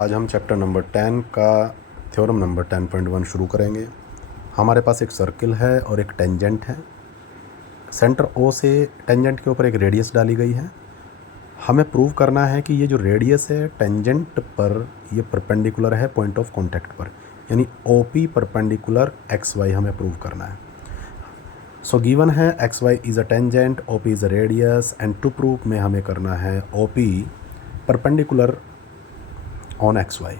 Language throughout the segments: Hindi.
आज हम चैप्टर नंबर 10 का थ्योरम नंबर 10.1 शुरू करेंगे। हमारे पास एक सर्किल है और एक टेंजेंट है। सेंटर ओ से टेंजेंट के ऊपर एक रेडियस डाली गई है। हमें प्रूव करना है कि ये जो रेडियस है टेंजेंट पर ये परपेंडिकुलर है पॉइंट ऑफ कांटेक्ट पर, यानी OP परपेंडिकुलर XY हमें प्रूव करना है। सो गिवन है XY is a tangent, OP is a radius and to prove में हमें करना है OP perpendicular on XY।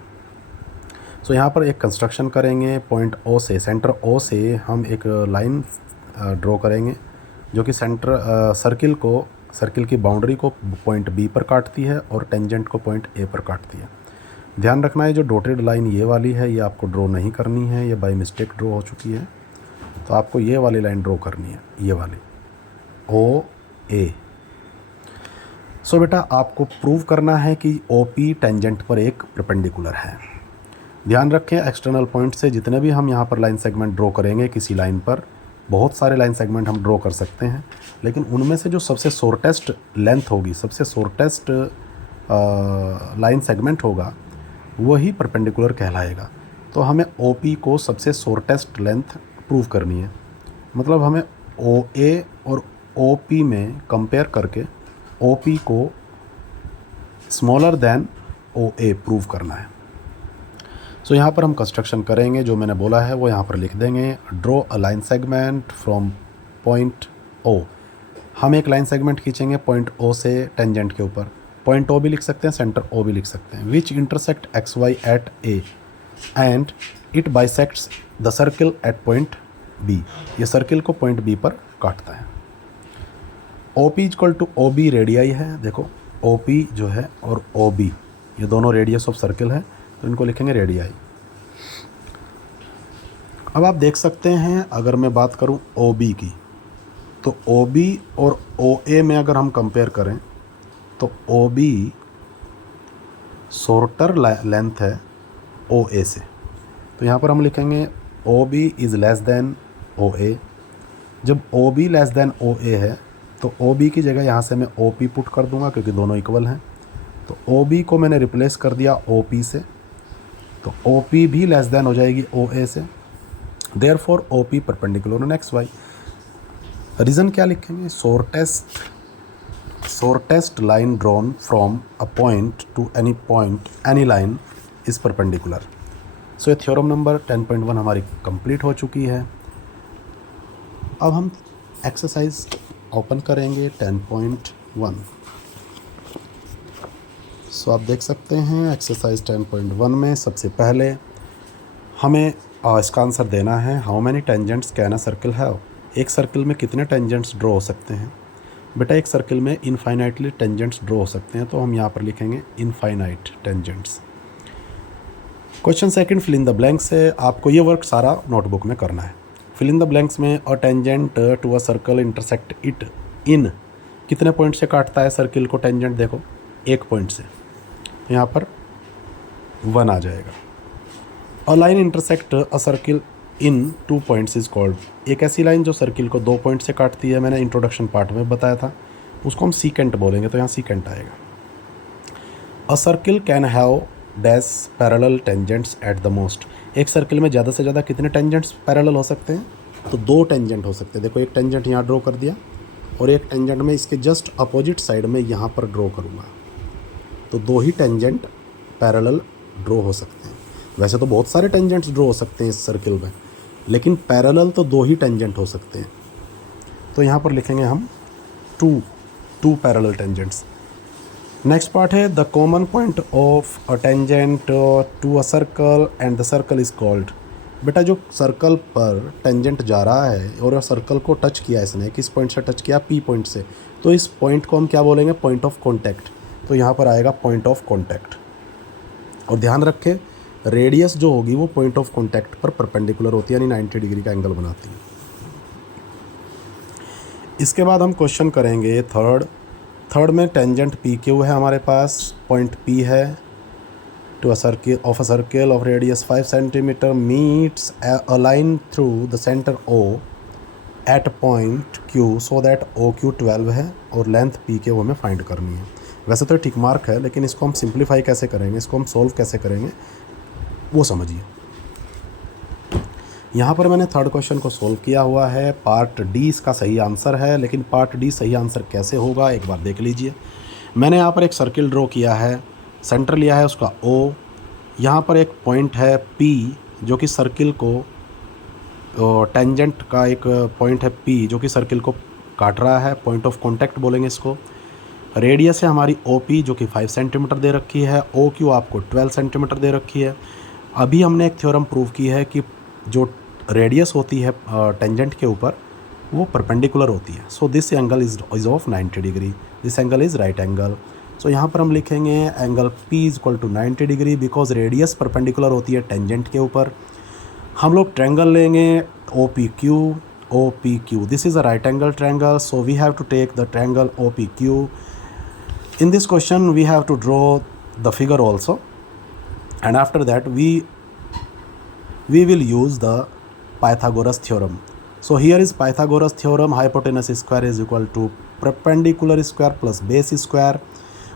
So यहाँ पर एक कंस्ट्रक्शन करेंगे पॉइंट O से, सेंटर O से हम एक लाइन ड्रॉ करेंगे जो कि सर्किल की बाउंड्री को पॉइंट B पर काटती है और टेंजेंट को पॉइंट A पर काटती है। ध्यान रखना है जो डॉटेड लाइन ये वाली है ये आपको ड्रॉ नहीं करनी है, ये बाय मिस्टेक ड्रॉ हो चुकी है, तो आपको ये वाली लाइन ड्रॉ करनी है, ये वाली OA। सो बेटा आपको प्रूव करना है कि OP टेंजेंट पर एक परपेंडिकुलर है। ध्यान रखें एक्सटर्नल पॉइंट से जितने भी हम यहाँ पर लाइन सेगमेंट ड्रॉ करेंगे किसी लाइन पर, बहुत सारे लाइन सेगमेंट हम ड्रॉ कर सकते हैं, लेकिन उनमें से जो सबसे शॉर्टेस्ट लेंथ होगी, सबसे शॉर्टेस्ट लाइन सेगमेंट होगा वही परपेंडिकुलर कहलाएगा। तो हमें OP को सबसे शॉर्टेस्ट लेंथ प्रूव करनी है, मतलब हमें OA और OP में कंपेयर करके OP को स्मॉलर देन OA प्रूव करना है। सो यहाँ पर हम कंस्ट्रक्शन करेंगे, जो मैंने बोला है वो यहाँ पर लिख देंगे। Draw a line segment from point O। हम एक लाइन सेगमेंट खींचेंगे पॉइंट O से टेंजेंट के ऊपर, पॉइंट O भी लिख सकते हैं, सेंटर O भी लिख सकते हैं, which intersect XY at A and it bisects the circle at point B। ये सर्किल को पॉइंट B पर काटता है। OP equal to OB radii है, देखो OP जो है और OB ये दोनों रेडियस ऑफ सर्किल है, तो इनको लिखेंगे रेडियाई। अब आप देख सकते हैं अगर मैं बात करूं OB की, तो OB और OA में अगर हम कंपेयर करें तो OB शॉर्टर लेंथ है OA से, तो यहाँ पर हम लिखेंगे OB is less than OA। जब OB लेस देन OA है तो OB की जगह यहाँ से मैं OP पुट कर दूंगा क्योंकि दोनों इक्वल हैं, तो OB को मैंने रिप्लेस कर दिया OP से, तो OP भी लेस देन हो जाएगी OA से, therefore OP perpendicular on XY। Reason क्या लिखेंगे, shortest line drawn from a point to any line is perpendicular. So ये थ्योरम नंबर 10.1 हमारी कंप्लीट हो चुकी है। अब हम एक्सरसाइज ओपन करेंगे 10.1। सो आप देख सकते हैं एक्सरसाइज 10.1 में सबसे पहले हमें इसका आंसर देना है, how many tangents can a circle have. एक सर्किल में कितने टेंजेंट्स ड्रॉ हो सकते हैं। बेटा एक सर्किल में इनफाइनाइटली टेंजेंट्स ड्रॉ हो सकते हैं, तो हम यहाँ पर लिखेंगे infinite tangents. Question second, fill in the blanks है, आपको ये वर्क सारा नोटबुक में करना है। फिल इन द ब्लैंक्स में a tangent to a circle intersect it in, कितने पॉइंट से काटता है सर्किल को टेंजेंट, देखो एक पॉइंट से, तो यहाँ पर 1 आ जाएगा। A line intersect a circle in 2 points is called, एक ऐसी लाइन जो सर्किल को 2 पॉइंट से काटती है, मैंने इंट्रोडक्शन पार्ट में बताया था, उसको हम सीकेंट बोलेंगे, तो यहाँ सीकेंट आएगा। अ circle can have dash parallel tangents at the most, एक सर्किल में ज़्यादा से ज़्यादा कितने टेंजेंट्स पैरेलल हो सकते हैं, तो 2 टेंजेंट हो सकते हैं। देखो एक टेंजेंट यहाँ ड्रॉ कर दिया और एक टेंजेंट में इसके जस्ट अपोजिट साइड में यहाँ पर ड्रॉ करूँगा, तो 2 ही टेंजेंट पैरेलल ड्रॉ हो सकते हैं। वैसे तो बहुत सारे टेंजेंट्स ड्रॉ हो सकते हैं इस सर्किल में, लेकिन पैरेलल तो 2 ही टेंजेंट हो सकते हैं, तो यहाँ पर लिखेंगे हम 2 पैरेलल टेंजेंट्स। नेक्स्ट पार्ट है the common point of a tangent to a circle and the circle is called. बेटा जो सर्कल पर टेंजेंट जा रहा है और सर्कल को टच किया इसने, किस पॉइंट से टच किया, P पॉइंट से, तो इस पॉइंट को हम क्या बोलेंगे, पॉइंट ऑफ कॉन्टैक्ट, तो यहाँ पर आएगा पॉइंट ऑफ कॉन्टैक्ट। और ध्यान रखें रेडियस जो होगी वो पॉइंट ऑफ कॉन्टैक्ट पर परपेंडिकुलर होती है, यानी 90 डिग्री का एंगल बनाती है। इसके बाद हम क्वेश्चन करेंगे थर्ड में टेंजेंट PQ है हमारे पास, पॉइंट P है, to a circle of radius 5 centimetre meets a line through the centre O at point Q so that OQ 12 है और लेंथ PQ हमें फाइंड करनी है। वैसे तो ठीक मार्क है, लेकिन इसको हम सिंप्लीफाई कैसे करेंगे, इसको हम सोल्व कैसे करेंगे वो समझिए। यहाँ पर मैंने थर्ड क्वेश्चन को सोल्व किया हुआ है। पार्ट डी इसका सही आंसर है, लेकिन पार्ट डी सही आंसर कैसे होगा एक बार देख लीजिए। मैंने यहाँ पर एक सर्किल ड्रॉ किया है, सेंटर लिया है उसका ओ, यहाँ पर एक पॉइंट है पी जो कि सर्किल को टेंजेंट का एक पॉइंट है पी जो कि सर्किल को काट रहा है, पॉइंट ऑफ कॉन्टैक्ट बोलेंगे इसको। रेडियस है हमारी ओ पी जो कि 5 सेंटीमीटर दे रखी है, ओ क्यू आपको 12 सेंटीमीटर दे रखी है। अभी हमने एक थ्योरम प्रूव की है कि जो रेडियस होती है टेंजेंट के ऊपर वो परपेंडिकुलर होती है। So this angle is of 90 degree, this angle is right angle. So यहाँ पर हम लिखेंगे angle P is equal to 90 degree because radius perpendicular होती है टेंजेंट के ऊपर। हम लोग ट्रायंगल लेंगे O P Q, this is a right angle triangle, so we have to take the triangle O P Q. In this question we have to draw the figure also, and after that we will use the Pythagoras theorem. So here is Pythagoras theorem, hypotenuse square is equal to perpendicular square plus base square.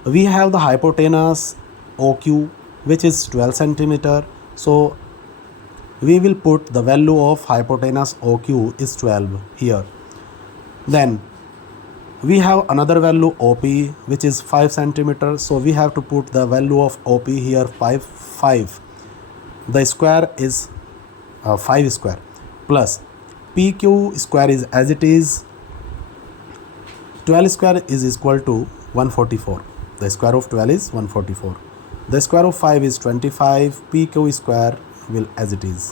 We have the hypotenuse OQ which is 12 centimeter, so we will put the value of hypotenuse OQ is 12 here. Then we have another value OP which is 5 centimeter, so we have to put the value of OP here 5. The square is 5 square plus PQ square is as it is 12 square is equal to 144. The square of 12 is 144. The square of 5 is 25. PQ square will as it is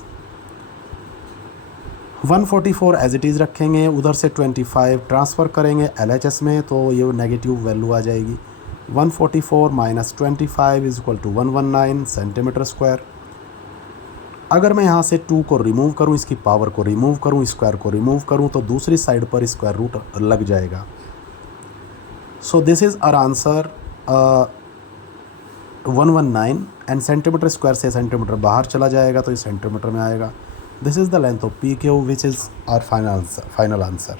144 as it is रखेंगे, उधर से 25 ट्रांसफ़र करेंगे LHS में तो ये नेगेटिव वैल्यू आ जाएगी। 144 minus 25 is equal to 119 centimetre square. अगर मैं यहाँ से 2 को रिमूव करूँ, इसकी पावर को रिमूव करूँ, स्क्वायर को रिमूव करूँ तो दूसरी साइड पर स्क्वायर रूट लग जाएगा। So this is our answer 119 and centimetre square से सेंटीमीटर बाहर चला जाएगा तो ये सेंटीमीटर में आएगा। This is the length of PQ which is our final answer.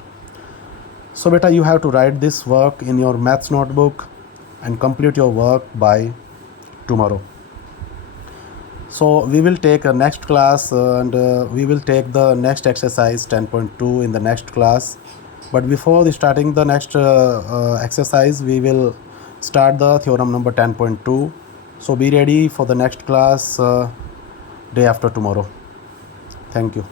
So beta, you have to write this work in your maths notebook and complete your work by tomorrow. So we will take a next class and we will take the next exercise 10.2 in the next class. But before starting the next exercise, we will start the theorem number 10.2. So be ready for the next class day after tomorrow. Thank you.